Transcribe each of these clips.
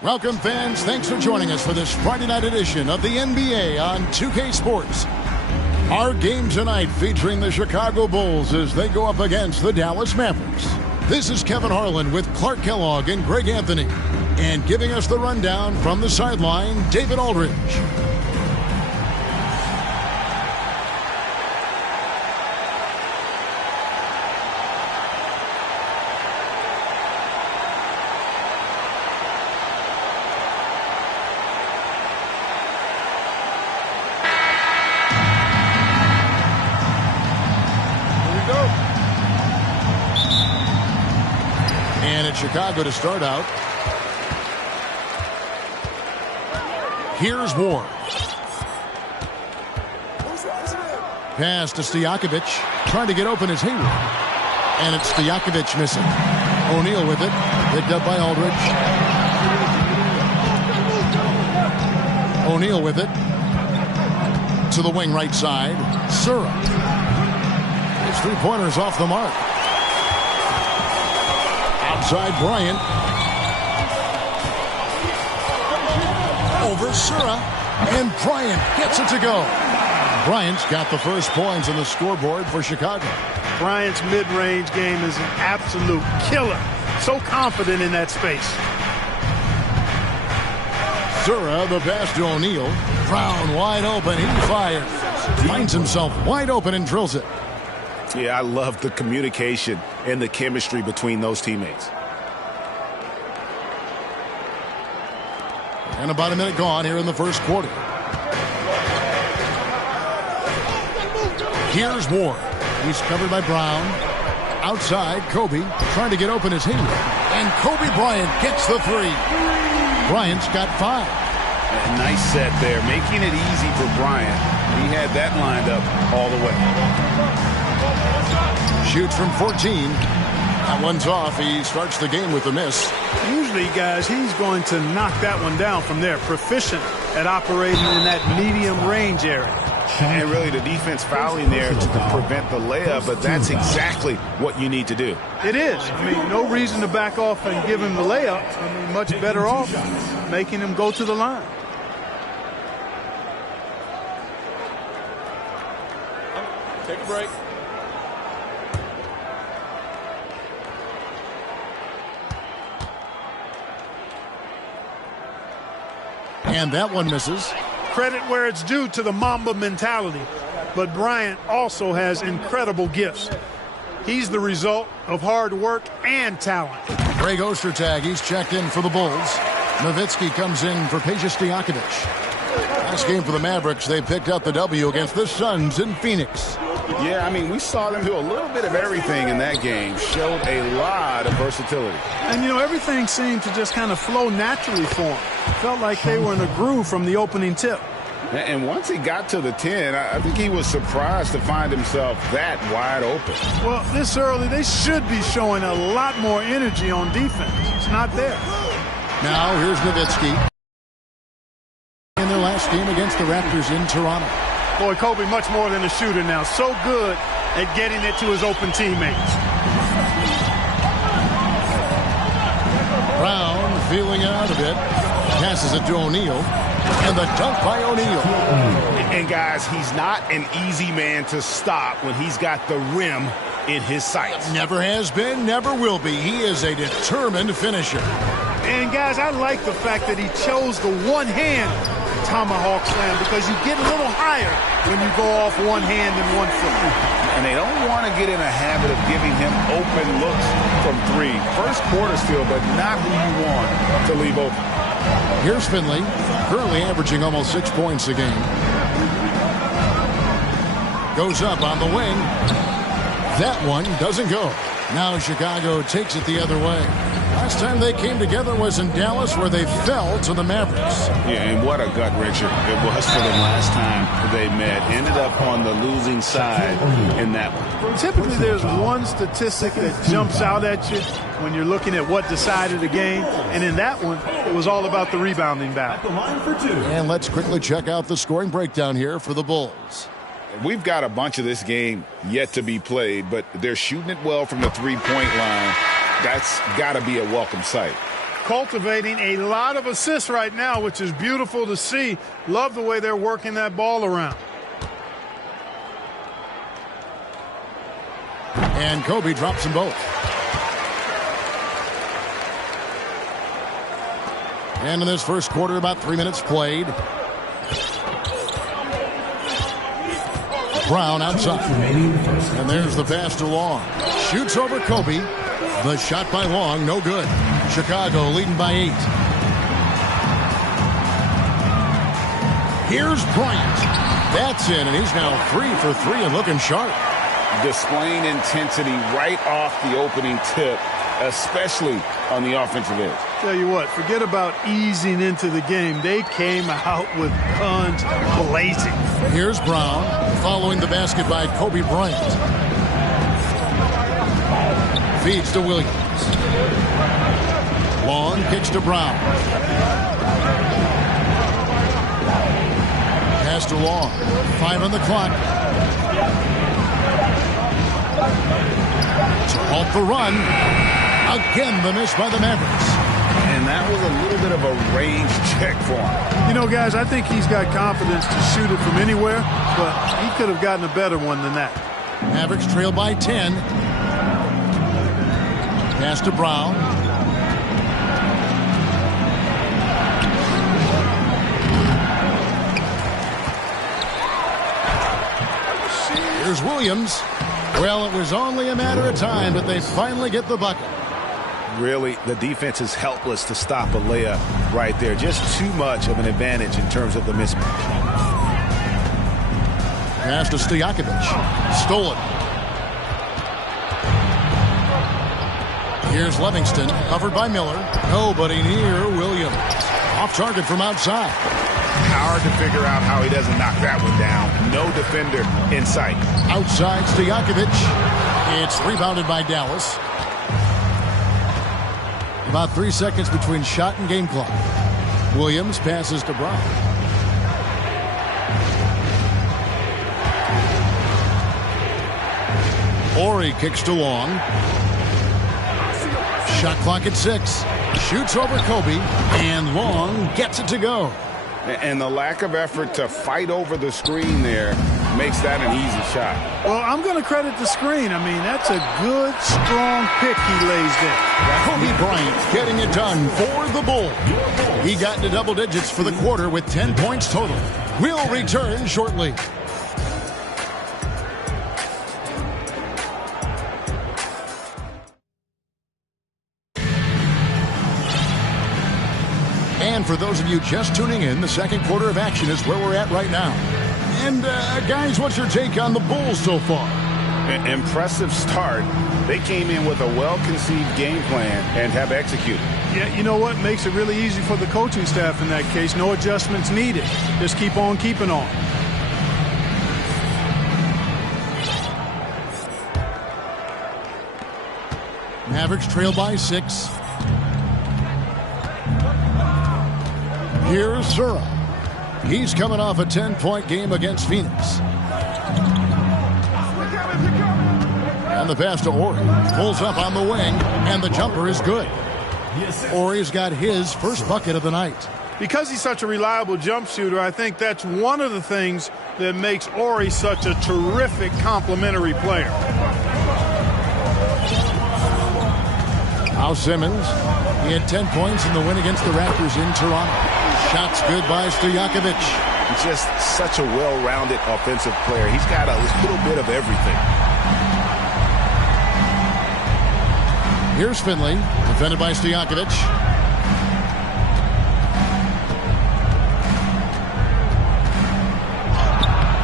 Welcome, fans. Thanks for joining us for this Friday night edition of the NBA on 2K Sports. Our game tonight featuring the Chicago Bulls as they go up against the Dallas Mavericks. This is Kevin Harlan with Clark Kellogg and Greg Anthony. And giving us the rundown from the sideline, David Aldridge. Chicago to start out. Here's Ward. Pass to Stojakovic. Trying to get open is Hayward. And it's Stojakovic missing. O'Neal with it. Picked up by Aldridge. O'Neal with it. To the wing right side. Sura. His three-pointers off the mark. Outside Bryant. Over Sura. And Bryant gets it to go. Bryant's got the first points on the scoreboard for Chicago. Bryant's mid-range game is an absolute killer. So confident in that space. Sura, the pass to O'Neal. Brown wide open. He fires. Finds himself wide open and drills it. Yeah, I love the communication and the chemistry between those teammates. And about a minute gone here in the first quarter. Here's Ward. He's covered by Brown. Outside, Kobe trying to get open is Hayward. And Kobe Bryant gets the three. Bryant's got 5. A nice set there, making it easy for Bryant. He had that lined up all the way. Shoots from 14. That one's off. He starts the game with a miss. Usually, guys, he's going to knock that one down from there. Proficient at operating in that medium range area. And really the defense fouling there to prevent the layup, but that's exactly what you need to do. It is. I mean, no reason to back off and give him the layup. I mean, much better off making him go to the line. Take a break. And that one misses. Credit where it's due to the Mamba mentality. But Bryant also has incredible gifts. He's the result of hard work and talent. Greg Ostertag, he's checked in for the Bulls. Nowitzki comes in for Peja Stojakovic. Last game for the Mavericks, they picked up the W against the Suns in Phoenix. Yeah, I mean, we saw them do a little bit of everything in that game. Showed a lot of versatility. And, you know, everything seemed to just kind of flow naturally for them. Felt like they were in a groove from the opening tip. And once he got to the 10, I think he was surprised to find himself that wide open. Well, this early, they should be showing a lot more energy on defense. It's not there. Now, here's Nowitzki. In their last game against the Raptors in Toronto. Boy, Kobe much more than a shooter now. So good at getting it to his open teammates. Brown feeling out of it. Passes it to O'Neal. And the dunk by O'Neal. And guys, he's not an easy man to stop when he's got the rim in his sights. Never has been, never will be. He is a determined finisher. And guys, I like the fact that he chose the one-hand tomahawk slam because you get a little higher when you go off one hand and one foot. And they don't want to get in a habit of giving him open looks from 3. First quarter still, but not who you want to leave open. Here's Finley, currently averaging almost 6 points a game. Goes up on the wing. That one doesn't go. Now Chicago takes it the other way. Last time they came together was in Dallas, where they fell to the Mavericks. Yeah, and what a gut-wrencher it was for them last time they met. Ended up on the losing side in that one. Typically, there's one statistic that jumps out at you when you're looking at what decided the game. And in that one, it was all about the rebounding battle. And let's quickly check out the scoring breakdown here for the Bulls. We've got a bunch of this game yet to be played, but they're shooting it well from the three-point line. That's got to be a welcome sight. cultivating a lot of assists right now, which is beautiful to see. Love the way they're working that ball around. And Kobe drops them both. And in this first quarter, about 3 minutes played. Brown outside. And there's the pass to Long. Shoots over Kobe. The shot by Long, no good. Chicago leading by 8. Here's Bryant. That's in, and he's now 3 for 3 and looking sharp. Displaying intensity right off the opening tip, especially on the offensive edge. Tell you what, forget about easing into the game. They came out with guns blazing. Here's Brown, following the basket by Kobe Bryant. Feeds to Williams. Long kicks to Brown. Pass to Long. 5 on the clock. To halt the run. Again, the miss by the Mavericks. And that was a little bit of a range check for him. You know, guys, I think he's got confidence to shoot it from anywhere, but he could have gotten a better one than that. Mavericks trail by 10. Pass to Brown. Here's Williams. Well, it was only a matter of time, but they finally get the bucket. Really, the defense is helpless to stop a layup right there. Just too much of an advantage in terms of the mismatch. Pass to Stojakovic. Stolen. Here's Livingston, covered by Miller. Nobody near Williams. Off target from outside. Hard to figure out how he doesn't knock that one down. No defender in sight. Outside Stojakovic. It's rebounded by Dallas. About 3 seconds between shot and game clock. Williams passes to Brown. Ori kicks to Long. Shot clock at 6. Shoots over Kobe. And Long gets it to go. And the lack of effort to fight over the screen there makes that an easy shot. Well, I'm going to credit the screen. I mean, that's a good, strong pick he lays there. Kobe Bryant getting it done for the Bulls. He got into double digits for the quarter with 10 points total. We'll return shortly. And for those of you just tuning in, the second quarter of action is where we're at right now. And, guys, what's your take on the Bulls so far? Impressive start. They came in with a well-conceived game plan and have executed. Yeah, you know what? Makes it really easy for the coaching staff in that case. No adjustments needed. Just keep on keeping on. Mavericks trail by 6. Here's Sura. He's coming off a 10-point game against Phoenix. And the pass to Ori. Pulls up on the wing, and the jumper is good. Ori's got his first bucket of the night. Because he's such a reliable jump shooter, I think that's one of the things that makes Ori such a terrific complementary player. Now Simmons. He had 10 points in the win against the Raptors in Toronto. Shots good by Stojakovic. He's just such a well-rounded offensive player. He's got a little bit of everything. Here's Finley, defended by Stojakovic.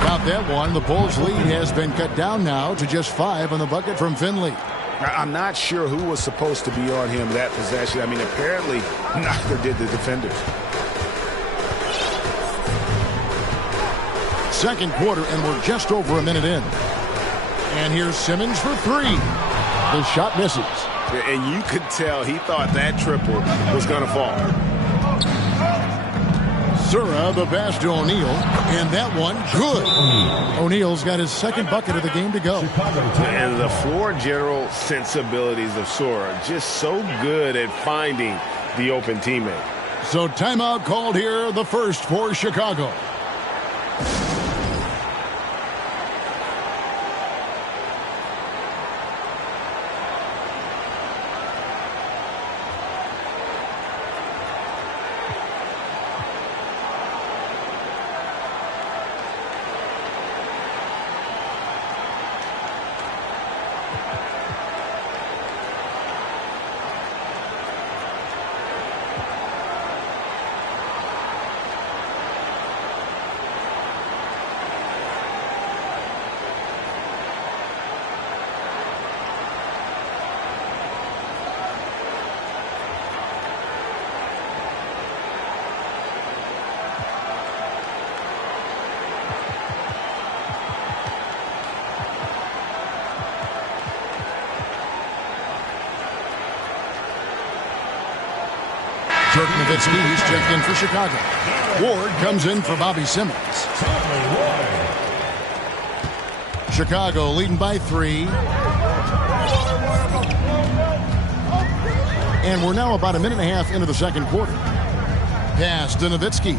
Got that one. The Bulls' lead has been cut down now to just 5 on the bucket from Finley. I'm not sure who was supposed to be on him that possession. I mean, apparently neither did the defenders. Second quarter, and we're just over a minute in. And here's Simmons for 3. The shot misses. And you could tell he thought that triple was going to fall. Sura, the pass to O'Neal, and that one good. O'Neal's got his second bucket of the game to go. And the floor general sensibilities of Sura, just so good at finding the open teammate. So timeout called here, the first for Chicago. Dirk Nowitzki, he's checked in for Chicago. Ward comes in for Bobby Simmons. Chicago leading by 3. And we're now about a minute and a half into the second quarter. Pass to Nowitzki.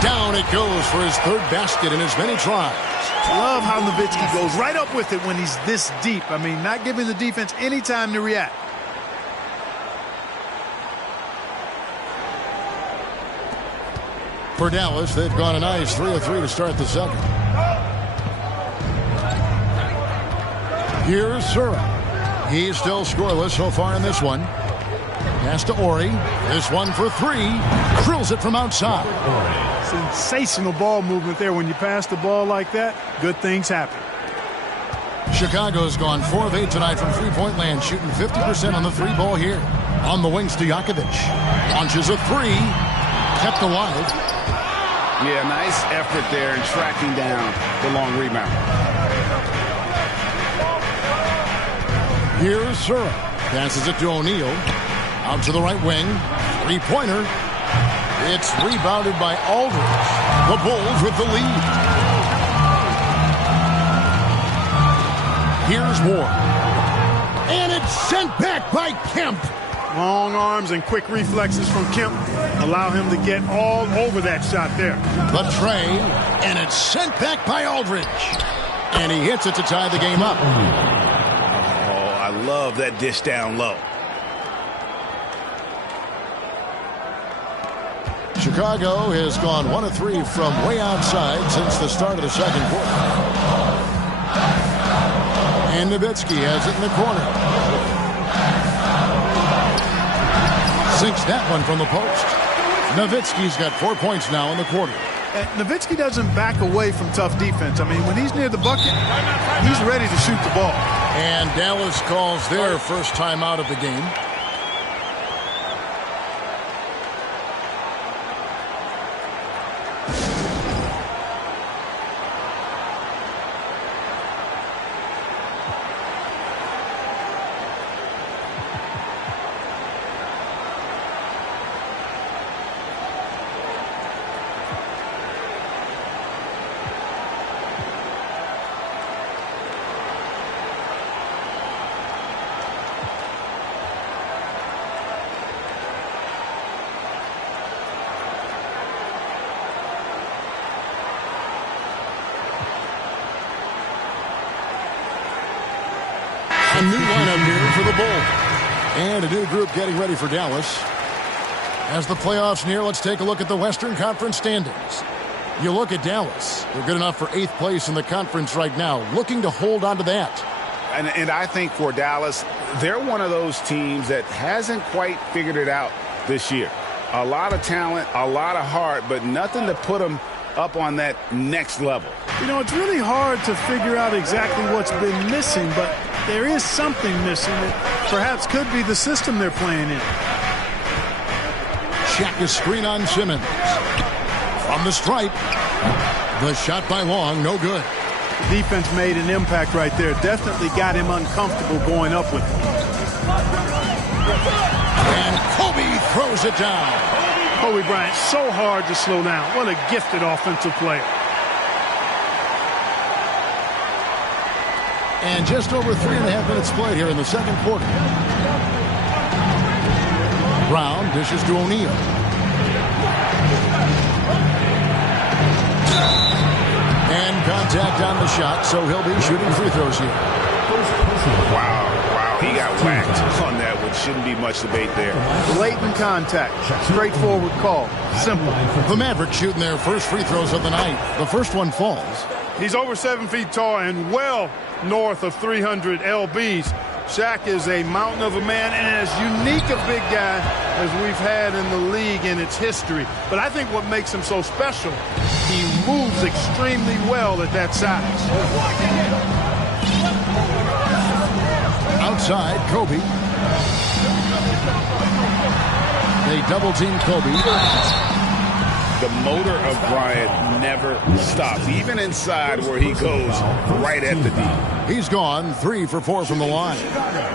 Down it goes for his third basket in as many tries. Love how Nowitzki goes right up with it when he's this deep. I mean, not giving the defense any time to react. For Dallas, they've gone a nice 3 of 3 to start the second. Here's Sura. He's still scoreless so far in this one. Pass to Ori. This one for 3. Drills it from outside. Sensational ball movement there. When you pass the ball like that, good things happen. Chicago's gone 4 of 8 tonight from three-point land, shooting 50% on the 3-ball here. On the wings to Jakovic. Launches a 3. Kept alive. Yeah, nice effort there in tracking down the long rebound. Here's Sura. Passes it to O'Neal. Out to the right wing. 3-pointer. It's rebounded by Aldridge. The Bulls with the lead. Here's Ward. And it's sent back by Kemp. Long arms and quick reflexes from Kemp allow him to get all over that shot there. The tray, and it's sent back by Aldridge. And he hits it to tie the game up. Oh, I love that dish down low. Chicago has gone 1 of 3 from way outside since the start of the second quarter. And Nowitzki has it in the corner. Sinks that one from the post. Nowitzki's got 4 points now in the quarter. Nowitzki doesn't back away from tough defense. I mean, when he's near the bucket, he's ready to shoot the ball. And Dallas calls their first time out of the game. A new lineup here for the Bulls. And a new group getting ready for Dallas. As the playoffs near, let's take a look at the Western Conference standings. You look at Dallas. They're good enough for 8th place in the conference right now, looking to hold on to that. And I think for Dallas, they're one of those teams that hasn't quite figured it out this year. A lot of talent, a lot of heart, but nothing to put them up on that next level. You know, it's really hard to figure out exactly what's been missing, but there is something missing that perhaps could be the system they're playing in. Check a screen on Simmons. From the stripe. The shot by Long, no good. The defense made an impact right there. Definitely got him uncomfortable going up with it. And Kobe throws it down. Kobe Bryant, so hard to slow down. What a gifted offensive player. And just over 3.5 minutes played here in the second quarter. Brown dishes to O'Neal. And contact on the shot, so he'll be shooting free throws here. Wow, he got whacked on that one. Shouldn't be much debate there. Blatant contact. Straightforward call. Simple. The Mavericks shooting their first free throws of the night. The first one falls. He's over 7 feet tall and well north of 300 lbs. Shaq is a mountain of a man and as unique a big guy as we've had in the league in its history. But I think what makes him so special, he moves extremely well at that size. Outside, Kobe. They double-team Kobe. The motor of Bryant never stops, even inside where he goes right at the D. He's gone 3 for 4 from the line.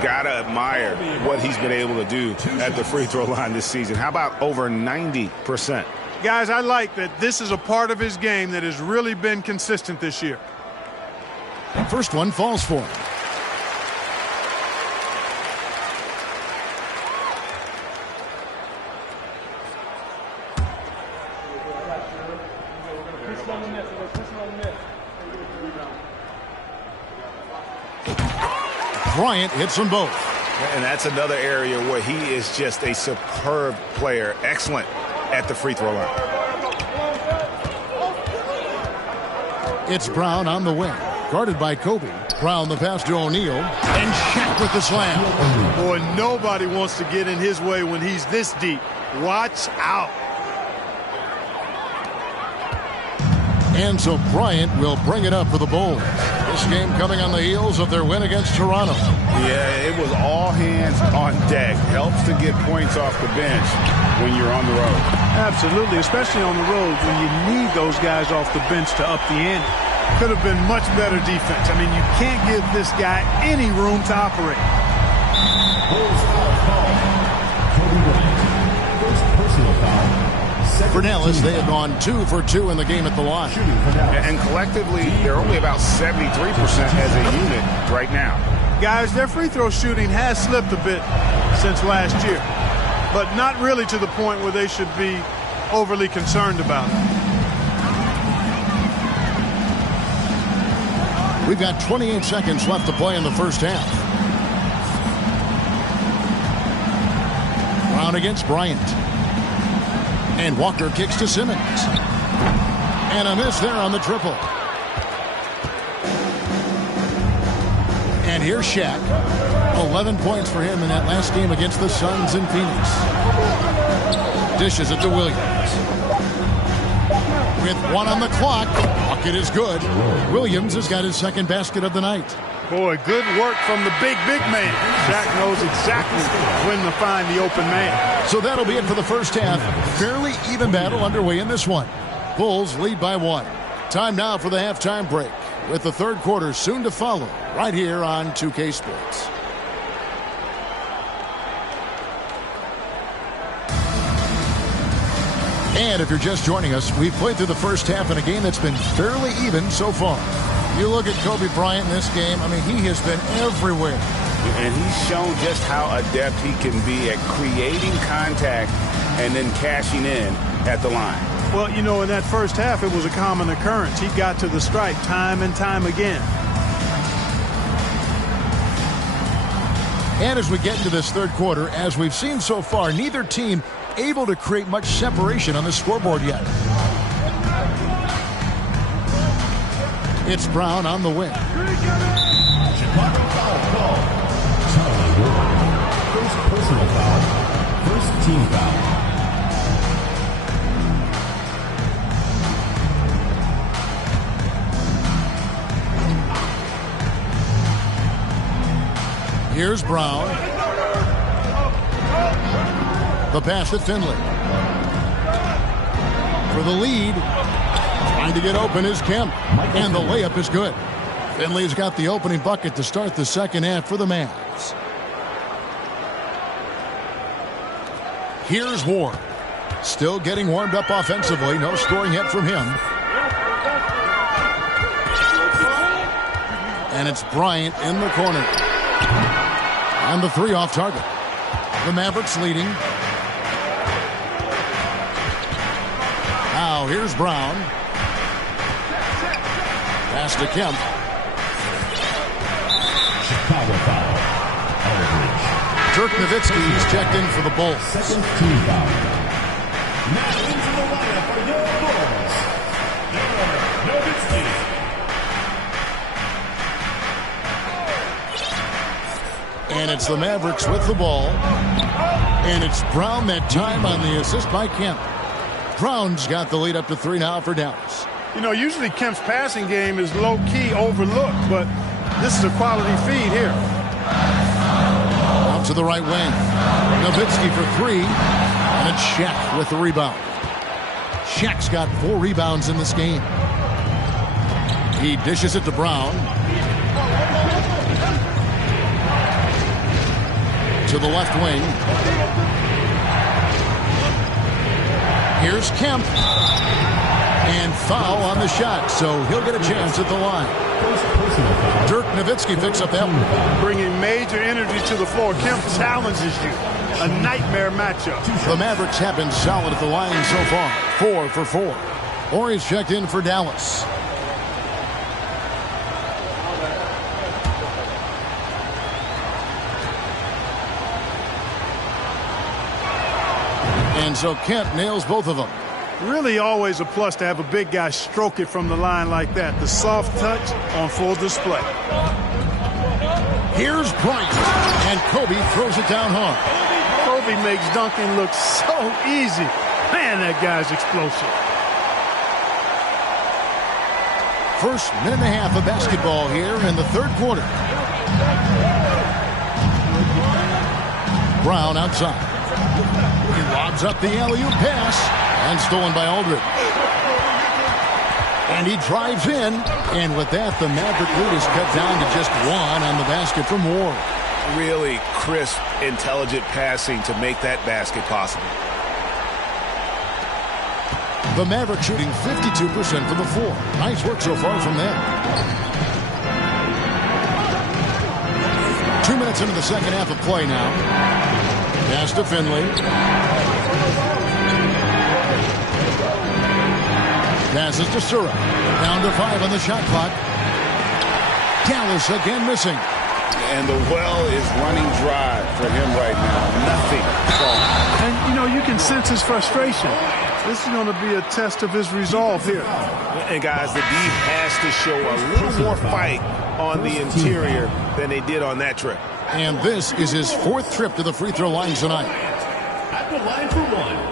Gotta admire what he's been able to do at the free throw line this season. How about over 90%? Guys, I like that this is a part of his game that has really been consistent this year. First one falls for him. Bryant hits them both. And that's another area where he is just a superb player. Excellent at the free throw line. It's Brown on the wing. Guarded by Kobe. Brown the pass to O'Neal. And Shaq with the slam. Boy, nobody wants to get in his way when he's this deep. Watch out. And so Bryant will bring it up for the Bulls. This game coming on the heels of their win against Toronto. Yeah, it was all hands on deck. Helps to get points off the bench when you're on the road. Absolutely, especially on the road when you need those guys off the bench to up the ante. Could have been much better defense. I mean, you can't give this guy any room to operate. Bulls foul call. Kobe Bryant. First personal foul. For Dallas, they have gone 2 for 2 in the game at the line. And collectively, they're only about 73% as a unit right now. Guys, their free throw shooting has slipped a bit since last year, but not really to the point where they should be overly concerned about it. We've got 28 seconds left to play in the first half. Brown against Bryant. And Walker kicks to Simmons. And a miss there on the triple. And here's Shaq. 11 points for him in that last game against the Suns in Phoenix. Dishes it to Williams. With 1 on the clock, bucket is good. Williams has got his second basket of the night. Boy, good work from the big man. Shaq knows exactly when to find the open man. So that'll be it for the first half. Fairly even battle underway in this one. Bulls lead by 1. Time now for the halftime break, with the third quarter soon to follow right here on 2K Sports. And if you're just joining us, we've played through the first half in a game that's been fairly even so far. You look at Kobe Bryant in this game, I mean, he has been everywhere. And he's shown just how adept he can be at creating contact and then cashing in at the line. Well, you know, in that first half, it was a common occurrence. He got to the stripe time and time again. And as we get into this third quarter, as we've seen so far, neither team able to create much separation on the scoreboard yet. It's Brown on the wing. Chicago foul call. First personal foul. First team foul. Here's Brown. The pass to Finley. For the lead. Trying to get open is Kemp. And the layup is good. Finley's got the opening bucket to start the second half for the Mavs. Here's Ward. Still getting warmed up offensively. No scoring yet from him. And it's Bryant in the corner. And the three off target. The Mavericks leading. Now here's Brown. Pass to Kemp. Chicago foul. Aldridge. Dirk Nowitzki is checked in for the Bulls. Second team foul. Now into the lineup for your Bulls. Dirk Nowitzki. And it's the Mavericks with the ball. And it's Brown that time on the assist by Kemp. Brown's got the lead up to 3 now for Dallas. You know, usually Kemp's passing game is low-key overlooked, but this is a quality feed here. Out to the right wing. Nowitzki for 3. And it's Shaq with the rebound. Shaq's got 4 rebounds in this game. He dishes it to Brown. To the left wing. Here's Kemp. And foul on the shot, so he'll get a chance at the line. Dirk Nowitzki picks up that one. Bringing major energy to the floor. Kemp challenges you. A nightmare matchup. The Mavericks have been solid at the line so far. 4 for 4. Horry's checked in for Dallas. And so Kemp nails both of them. Really always a plus to have a big guy stroke it from the line like that. The soft touch on full display. Here's Bryant. And Kobe throws it down hard. Kobe makes dunking look so easy. Man, that guy's explosive. First minute and a half of basketball here in the third quarter. Brown outside. He lobs up the alley-oop pass. And stolen by Aldridge. And he drives in. And with that, the Maverick lead is cut down to just 1 on the basket from Ward. Really crisp, intelligent passing to make that basket possible. The Maverick shooting 52% from the floor. Nice work so far from them. 2 minutes into the second half of play now. Pass to Finley. Passes to Sura. Down to 5 on the shot clock. Dallas again missing. And the well is running dry for him right now. Nothing. And, you know, you can sense his frustration. This is going to be a test of his resolve here. And, guys, the D has to show a little more fight on the interior than they did on that trip. And this is his 4th trip to the free throw line tonight. At the line for 1.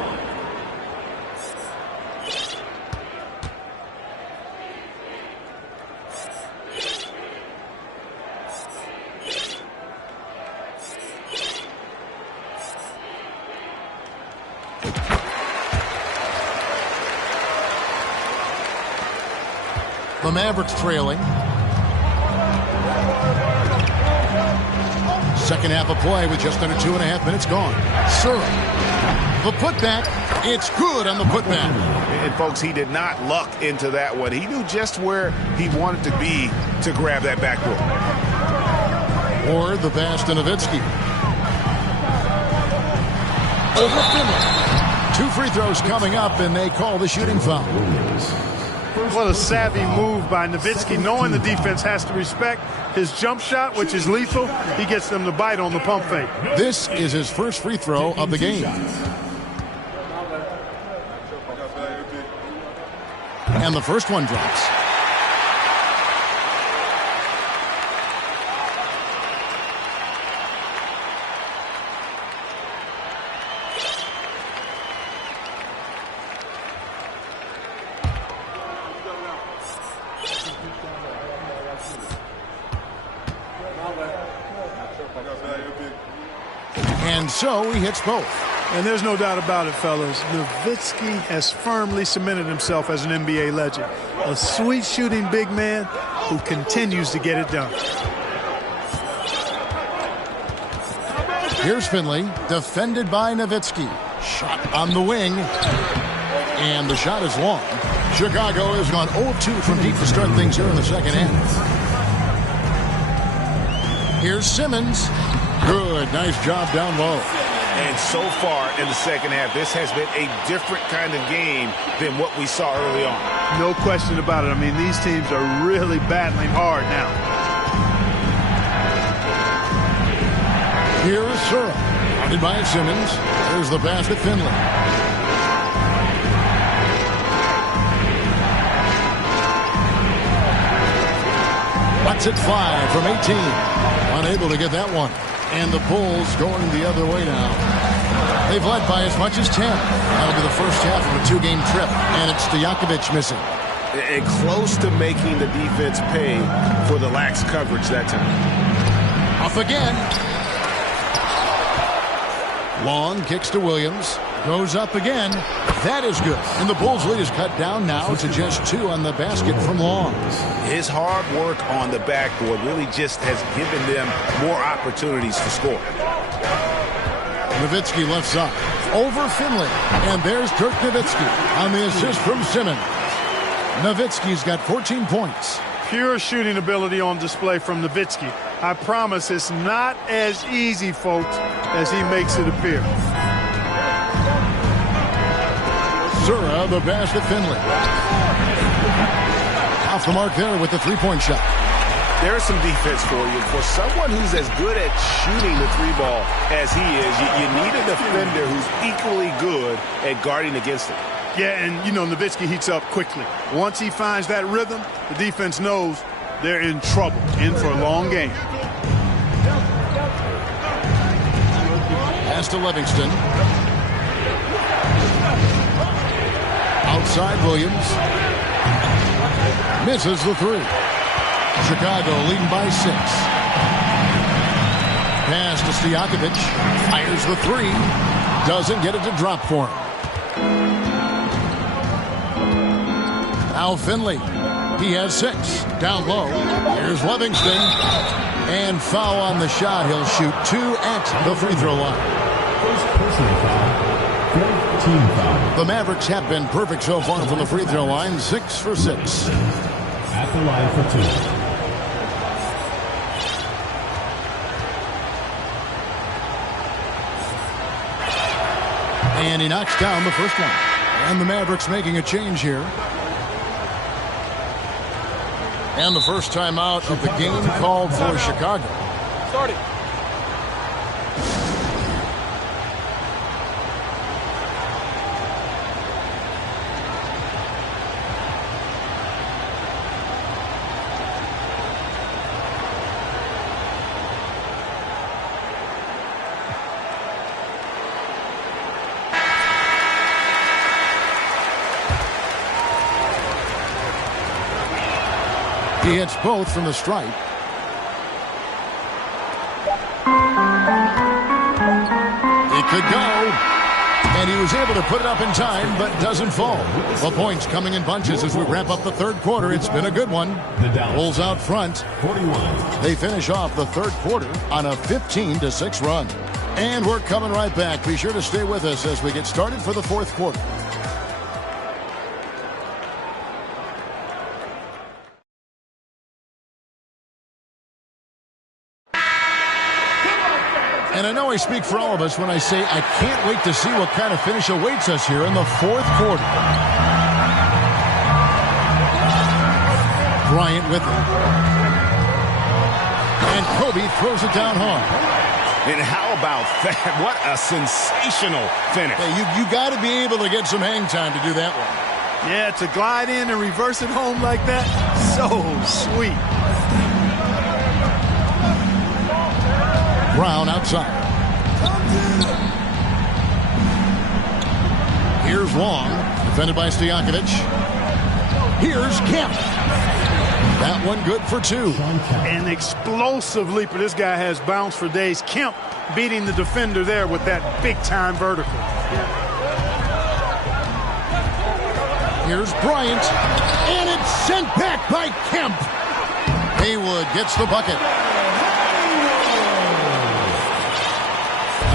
The Mavericks trailing. Second half of play with just under 2.5 minutes gone. Sura. The putback. It's good on the putback. And, folks, he did not luck into that one. He knew just where he wanted to be to grab that backboard. Or the pass to Nowitzki. Over Finley. 2 free throws coming up, and they call the shooting foul. What a savvy move by Nowitzki. Knowing the defense has to respect his jump shot, which is lethal, he gets them to bite on the pump fake. This is his first free throw of the game. And the first one drops. And so he hits both. And there's no doubt about it, fellas. Nowitzki has firmly cemented himself as an NBA legend. A sweet shooting big man who continues to get it done. Here's Finley, defended by Nowitzki. Shot on the wing. And the shot is long. Chicago has gone 0-2 from deep to start things here in the second half. Here's Simmons. Good. Nice job down low. And so far in the second half, this has been a different kind of game than what we saw early on. No question about it. I mean, these teams are really battling hard now. Here is Sura. Guarded by Simmons. There's the pass to Finley. Lets it fly from 18. Unable to get that one. And the Bulls going the other way now. They've led by as much as 10. That'll be the first half of a two-game trip. And it's Stojakovic missing. And close to making the defense pay for the lax coverage that time. Off again. Long kicks to Williams. Goes up again. That is good. And the Bulls' lead is cut down now to just 2 on the basket from Long. His hard work on the backboard really just has given them more opportunities to score. Nowitzki left side. Over Finley. And there's Dirk Nowitzki on the assist from Simmons. Nowitzki's got 14 points. Pure shooting ability on display from Nowitzki. I promise it's not as easy, folks, as he makes it appear. Sura, the pass to Finley. Off the mark there with the three-point shot. There's some defense for you. For someone who's as good at shooting the three ball as he is, you need a defender who's equally good at guarding against it. Yeah, and, you know, Nowitzki heats up quickly. Once he finds that rhythm, the defense knows they're in trouble, in for a long game. Pass to Livingston. Outside Williams. Misses the three. Chicago leading by 6. Pass to Stojakovic. Fires the three. Doesn't get it to drop for him. Now Finley. He has 6. Down low. Here's Livingston. And foul on the shot. He'll shoot 2 at the free throw line. First personal foul. Team foul. The Mavericks have been perfect so far from the free throw line. 6 for 6. At the line for 2. And he knocks down the first one. And the Mavericks making a change here. And the first timeout of the game called for Chicago. Starting. He hits both from the stripe. It could go. And he was able to put it up in time, but doesn't fall. The points coming in bunches as we wrap up the third quarter. It's been a good one. Bulls out front. 41. They finish off the third quarter on a 15-6 run. And we're coming right back. Be sure to stay with us as we get started for the fourth quarter. And I know I speak for all of us when I say I can't wait to see what kind of finish awaits us here in the fourth quarter. Bryant with it. And Kobe throws it down hard. And how about that? What a sensational finish. Hey, you got to be able to get some hang time to do that one. Yeah, to glide in and reverse it home like that, so sweet. Brown outside. Here's Long, defended by Stojakovic. Here's Kemp. That one good for 2. An explosive leaper. This guy has bounce for days. Kemp beating the defender there with that big-time vertical. Here's Bryant. And it's sent back by Kemp. Haywood gets the bucket.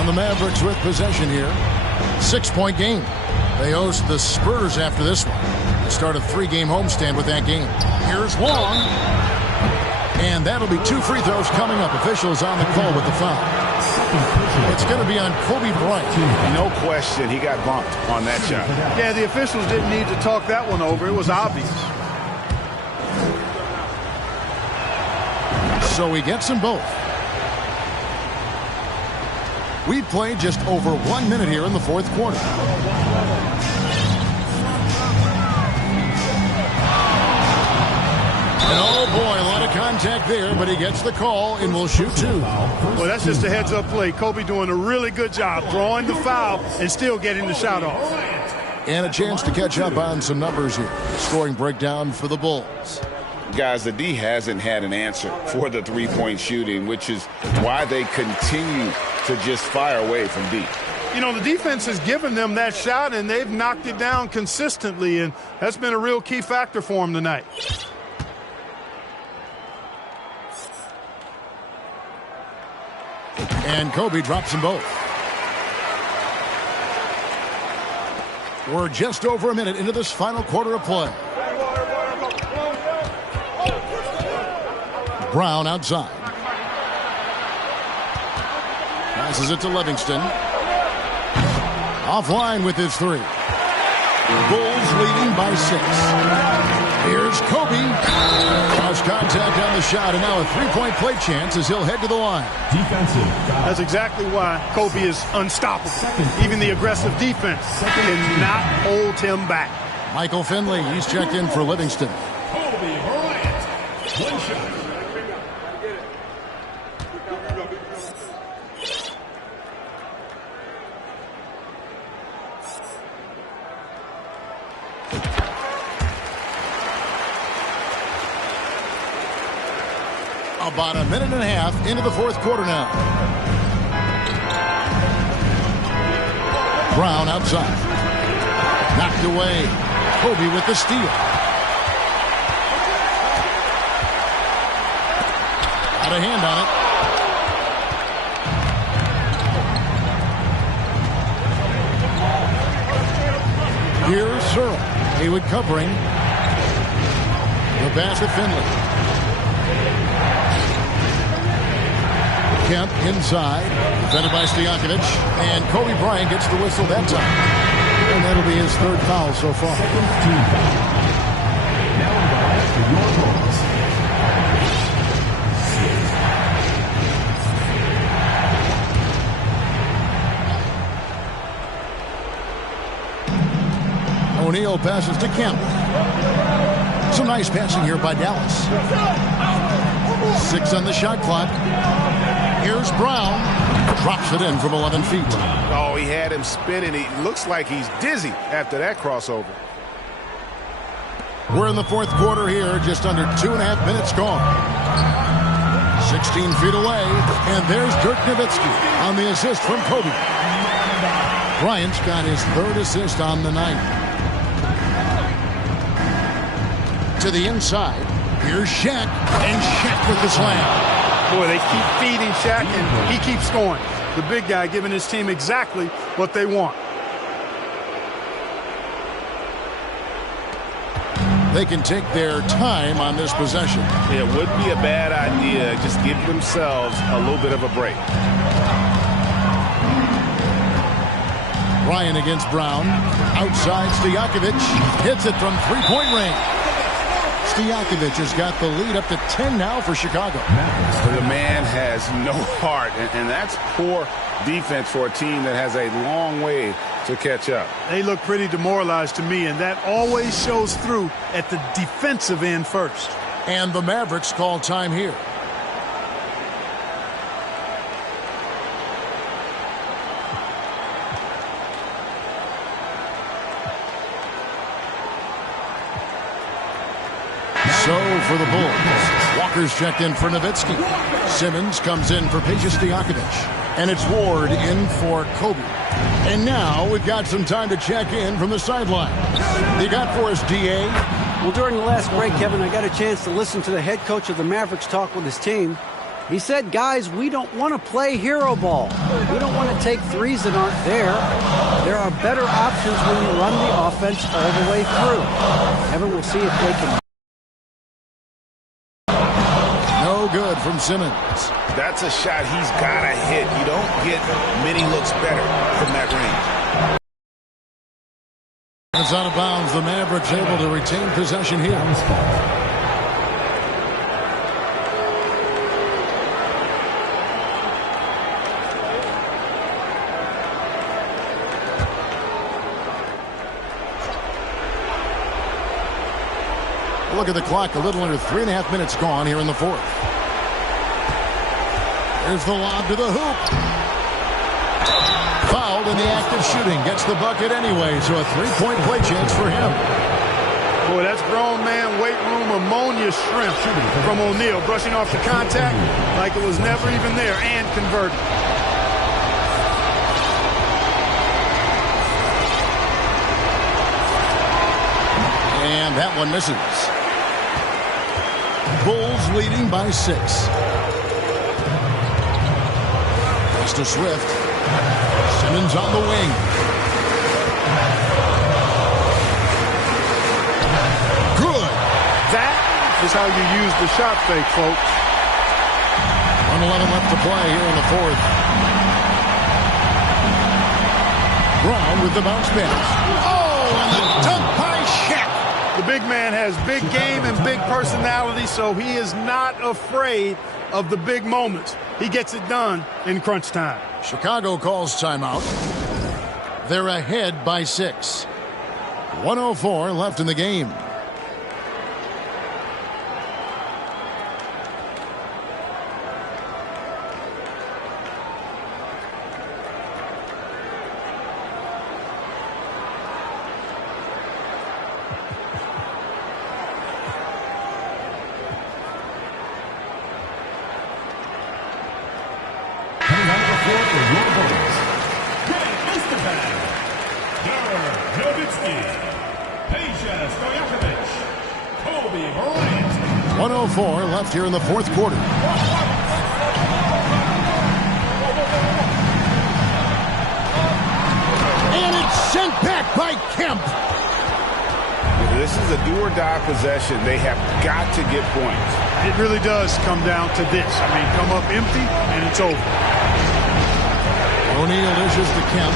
And the Mavericks with possession here. 6-point game. They host the Spurs after this one. They start a 3-game homestand with that game. Here's Long. And that'll be 2 free throws coming up. Officials on the call with the foul. It's going to be on Kobe Bryant. No question, he got bumped on that shot. Yeah, the officials didn't need to talk that one over. It was obvious. So he gets them both. We played just over 1 minute here in the fourth quarter. And oh boy, a lot of contact there, but he gets the call and will shoot 2. Well, that's just a heads-up play. Kobe doing a really good job drawing the foul and still getting the shot off. And a chance to catch up on some numbers here. Scoring breakdown for the Bulls. Guys, the D hasn't had an answer for the three-point shooting, which is why they continue to just fire away from deep. You know, the defense has given them that shot, and they've knocked it down consistently, and that's been a real key factor for them tonight. And Kobe drops them both. We're just over a minute into this final quarter of play. Brown outside. Passes it to Livingston. Offline with his 3. Bulls leading by 6. Here's Kobe. Cross contact on the shot, and now a 3-point play chance as he'll head to the line. Defensive foul. That's exactly why Kobe is unstoppable. Even the aggressive defense cannot hold him back. Michael Finley, he's checked in for Livingston. Kobe Bryant. One shot. About a minute and a half into the fourth quarter now. Brown outside. Knocked away. Kobe with the steal. Got a hand on it. Here's Searle. Haywood covering. The pass to Finley. Kemp inside, defended by Stojakovic, and Kobe Bryant gets the whistle that time. And that'll be his 3rd foul so far. Now for your calls. O'Neal passes to Kemp. Some nice passing here by Dallas. 6 on the shot clock. Here's Brown. Drops it in from 11 feet. Oh, he had him spinning. He looks like he's dizzy after that crossover. We're in the fourth quarter here, just under 2.5 minutes gone. 16 feet away, and there's Dirk Nowitzki on the assist from Kobe. Bryant's got his 3rd assist on the night. To the inside. Here's Shaq, and Shaq with the slam. Boy, they keep feeding Shaq, and he keeps scoring. The big guy giving his team exactly what they want. They can take their time on this possession. It would be a bad idea. Just give themselves a little bit of a break. Ryan against Brown. Outside, Stojakovic hits it from 3-point range. Stojakovic has got the lead up to 10 now for Chicago. The man has no heart, and that's poor defense for a team that has a long way to catch up. They look pretty demoralized to me, and that always shows through at the defensive end first. And the Mavericks call time here. So for the Bulls, Walker's checked in for Nowitzki. Simmons comes in for Peja Stojakovic. And it's Ward in for Kobe. And now we've got some time to check in from the sideline. They got for us, D.A. Well, during the last break, Kevin, I got a chance to listen to the head coach of the Mavericks talk with his team. He said, guys, we don't want to play hero ball. We don't want to take threes that aren't there. There are better options when you run the offense all the way through. Kevin, we'll see if they can. No from Simmons. That's a shot he's got to hit. You don't get many looks better from that range. It's out of bounds. The Mavericks able to retain possession here. Look at the clock. A little under 3.5 minutes gone here in the fourth. Here's the lob to the hoop. Fouled in the act of shooting. Gets the bucket anyway, so a three-point play chance for him. Boy, that's grown man weight room ammonia shrimp from O'Neal. Brushing off the contact like it was never even there and converted. And that one misses. Bulls leading by 6. Pass to Swift. Simmons on the wing. Good. That is how you use the shot fake, folks. 1:11 left to play here in the fourth. Brown with the bounce pass. Oh, and the dunk by Shaq. The big man has big game and big personality, so he is not afraid of the big moments. He gets it done in crunch time. Chicago calls timeout. They're ahead by 6. 1:04 left in the game. Left here in the fourth quarter. And it's sent back by Kemp. This is a do-or-die possession. They have got to get points. It really does come down to this. I mean, come up empty, and it's over. O'Neal dishes to Kemp.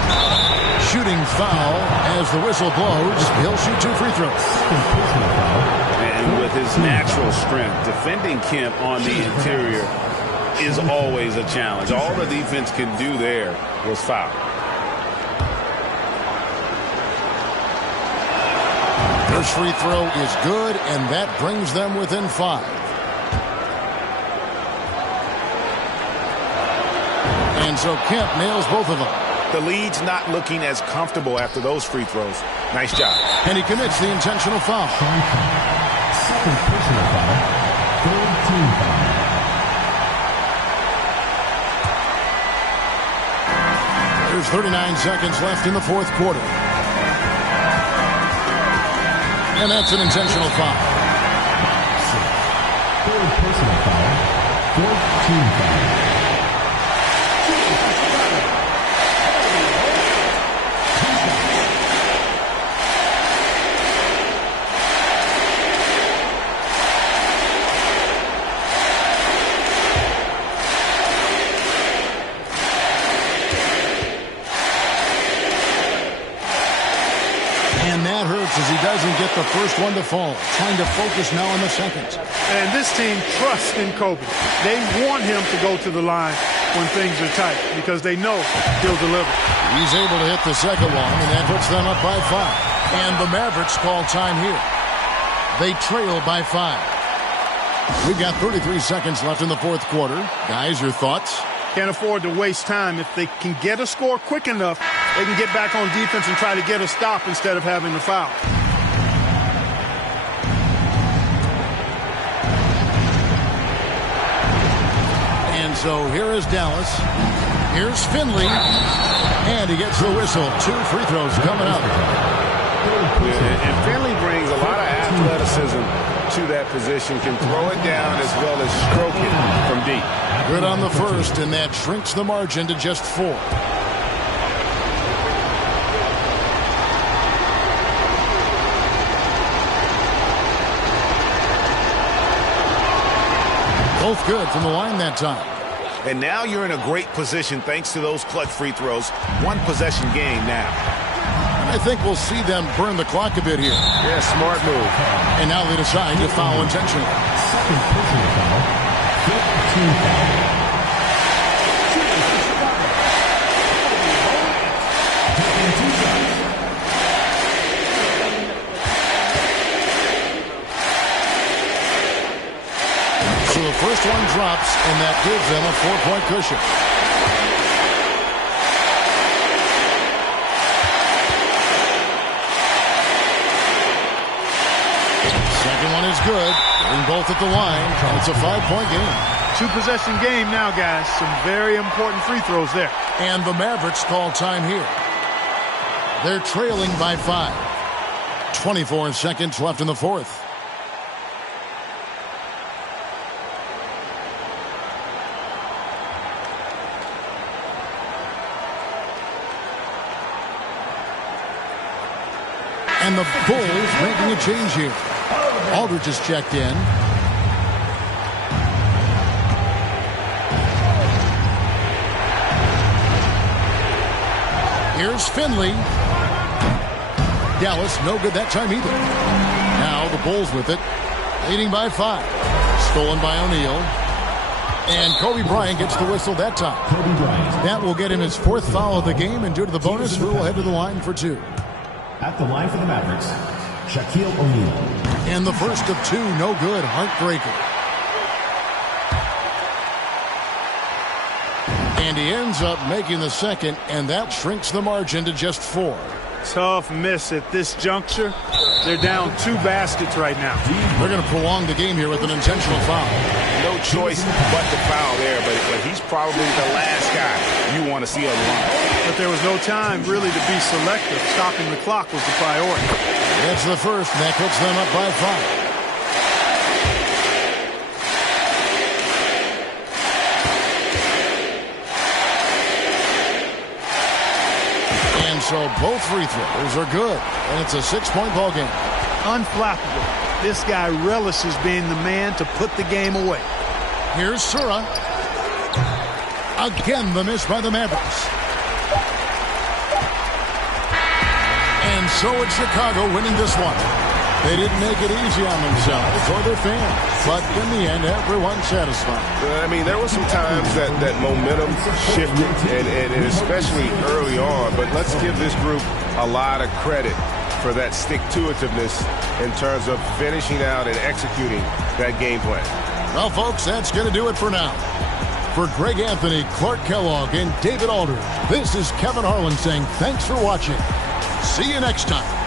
Shooting foul as the whistle blows. He'll shoot 2 free throws. And with his natural strength, defending Kemp on the interior is always a challenge. All the defense can do there was foul. First free throw is good, and that brings them within 5. And so Kemp nails both of them. The lead's not looking as comfortable after those free throws. Nice job. And he commits the intentional foul. Second personal foul. Third team foul. There's 39 seconds left in the fourth quarter. And that's an intentional foul. Third personal foul. Fourth team foul. As he doesn't get the first one to fall. Trying to focus now on the second. And this team trusts in Kobe. They want him to go to the line when things are tight because they know he'll deliver. He's able to hit the second one, and that puts them up by 5. And the Mavericks call time here. They trail by 5. We've got 33 seconds left in the fourth quarter. Guys, your thoughts? Can't afford to waste time. If they can get a score quick enough, they can get back on defense and try to get a stop instead of having the foul. And so here is Dallas. Here's Finley. And he gets the whistle. 2 free throws coming up. And Finley brings a lot of athleticism to that position. Can throw it down as well as stroke it from deep. Good on the first, and that shrinks the margin to just 4. Both good from the line that time. And now you're in a great position thanks to those clutch free throws. One possession game now. And I think we'll see them burn the clock a bit here. Yeah, smart move. And now they decide to foul intentionally. Second personal foul. Fifth team foul. Taking 2 shots. So the first one drops, and that gives them a 4-point cushion. Second one is good. Getting both at the line. It's a 5-point game. 2-possession game now, guys. Some very important free throws there. And the Mavericks call time here. They're trailing by 5. 24 seconds left in the fourth. And the Bulls making a change here. Aldridge is checked in. Here's Finley. Dallas, no good that time either. Now the Bulls with it, leading by 5. Stolen by O'Neal. And Kobe Bryant gets the whistle that time. Kobe Bryant. That will get him his 4th foul of the game, and due to the bonus, we'll head to the line for 2. At the line for the Mavericks, Shaquille O'Neal. And the first of 2, no good, heartbreaker. And he ends up making the second, and that shrinks the margin to just 4. Tough miss at this juncture. They're down 2 baskets right now. They're going to prolong the game here with an intentional foul. No choice but to foul there, but he's probably the last guy you want to see on the line. But there was no time really to be selective. Stopping the clock was the priority. That's the first, and that puts them up by 5. And so both free throws are good, and it's a 6-point ball game. Unflappable. This guy relishes being the man to put the game away. Here's Sura. Again, the miss by the Mavericks. And so it's Chicago winning this one. They didn't make it easy on themselves or their fans, but in the end, everyone's satisfied. I mean, there were some times that momentum shifted, and especially early on, but let's give this group a lot of credit for that stick-to-itiveness in terms of finishing out and executing that game plan. Well, folks, that's going to do it for now. For Greg Anthony, Clark Kellogg, and David Aldridge, this is Kevin Harlan saying thanks for watching. See you next time.